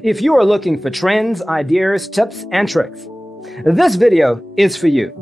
If you are looking for trends, ideas, tips, and tricks, this video is for you.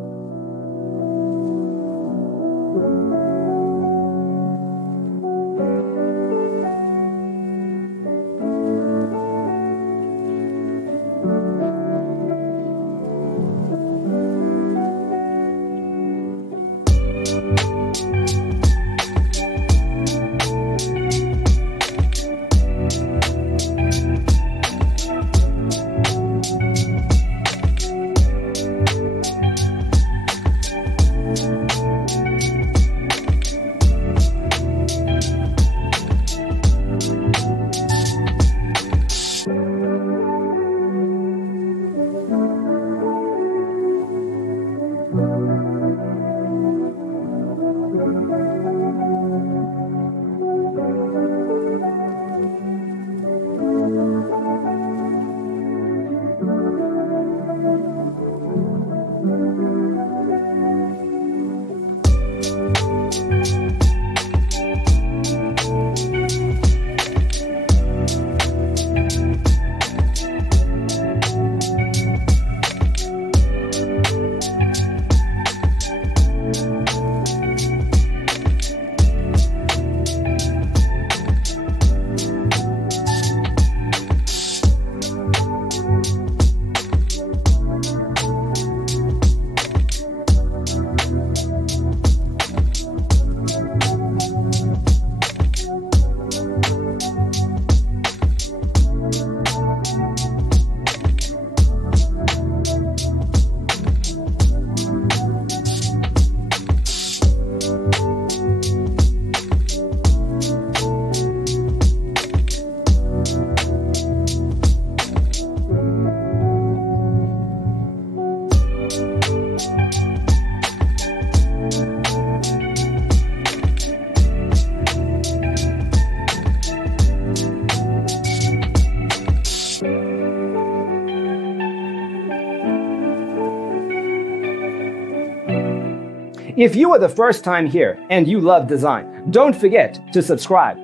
If you are the first time here and you love design, don't forget to subscribe.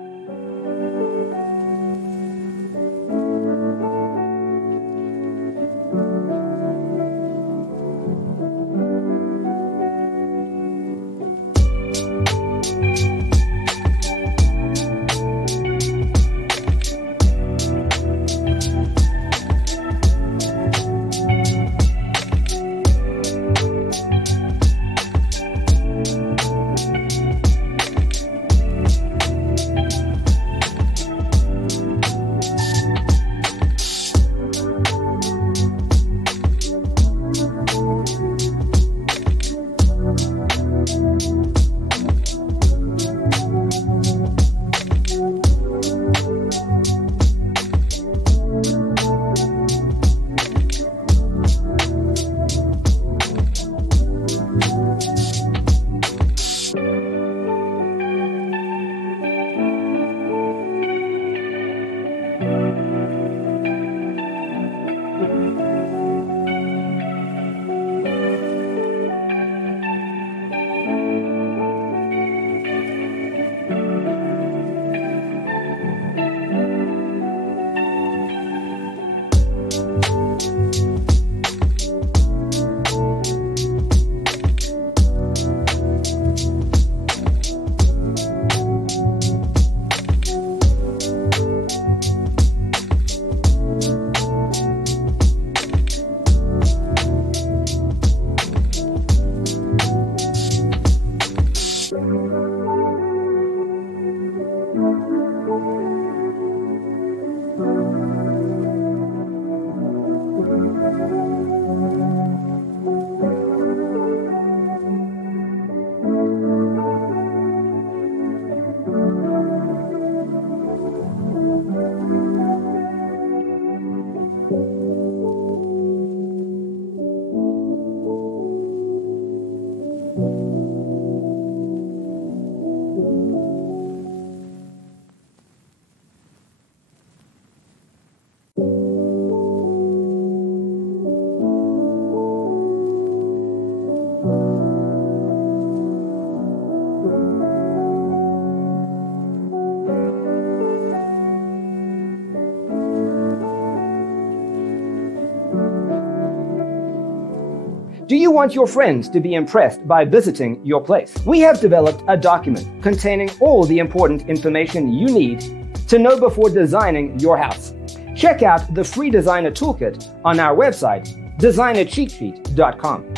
Do you want your friends to be impressed by visiting your place? We have developed a document containing all the important information you need to know before designing your house. Check out the free designer toolkit on our website, designercheatsheet.com.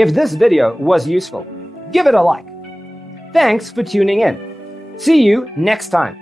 If this video was useful, give it a like. Thanks for tuning in. See you next time.